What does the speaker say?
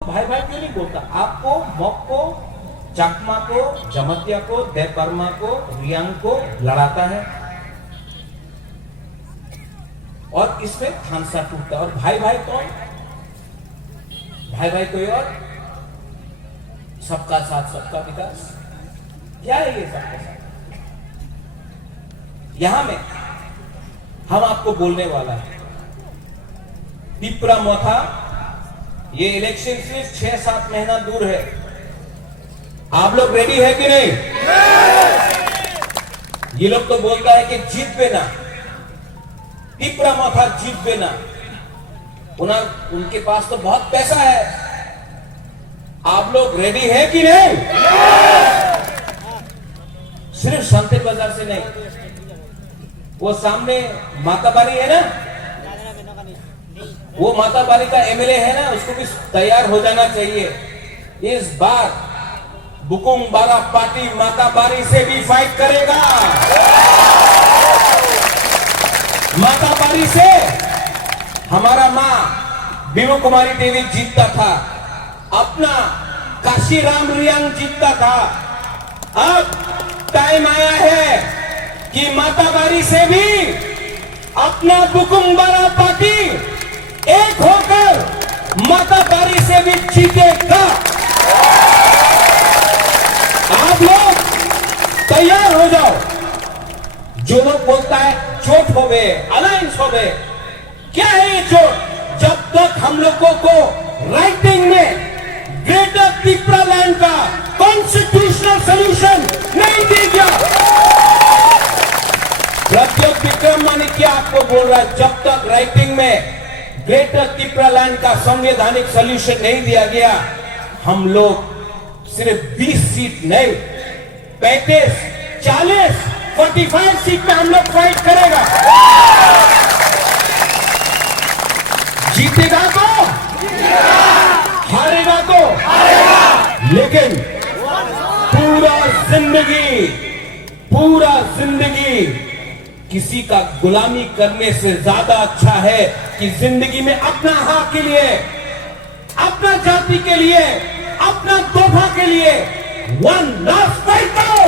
भाई भाई क्यों नहीं बोलता? आपको, मॉक को, चकमा को, जमतिया को, देवबर्मा को, रियांग को लड़ाता है और इसमें थानसा टूटता है। और भाई भाई कौन? भाई भाई कोई और? सबका साथ सबका विकास। क्या है ये सबका साथ? यहां में हम आपको बोलने वाला है तिपरा मोथा, ये इलेक्शन सिर्फ 6-7 महीना दूर है। आप लोग रेडी है कि नहीं? ये लोग तो बोलता है कि जीत बेना, तिपरा मोथा जीत बेना। उनके पास तो बहुत पैसा है। आप लोग रेडी है कि नहीं? सिर्फ शांति बाजार से नहीं, वो सामने माताबारी है ना, वो माताबारी का एमएलए है ना, उसको भी तैयार हो जाना चाहिए। इस बार बुकुंग बारा पार्टी माताबारी से भी फाइट करेगा। माताबारी से हमारा मां बीरू कुमारी देवी जीतता था, अपना काशीराम रियांग जीतता था। अब टाइम आया है कि माताबारी से भी अपना बुकुंग बारा पार्टी एक होकर माताबारी से भी जीतेगा। आप लोग तैयार हो जाओ। जो लोग बोलता है चोट हो गए, अलायंस हो गए, क्या है ये चोट? जब तक हम लोगों को राइटिंग में ग्रेटर त्रिपुरा लैंड का कॉन्स्टिट्यूशनल सोल्यूशन नहीं दी गया, प्रत्युत विक्रम मानिक्या आपको बोल रहा है, जब तक राइटिंग में ग्रेटर त्रिपुरा लैंड का संवैधानिक सोल्यूशन नहीं दिया गया, हम लोग सिर्फ 20 सीट नहीं, 35, 40, 45 सीट में हम लोग फाइट करेगा। जीतेगा तो हारेगा तो हारेगा, लेकिन पूरा जिंदगी किसी का गुलामी करने से ज्यादा अच्छा है कि जिंदगी में अपना हक के लिए, अपना जाति के लिए, अपना तोहफा के लिए वन लास्ट फाइट करो।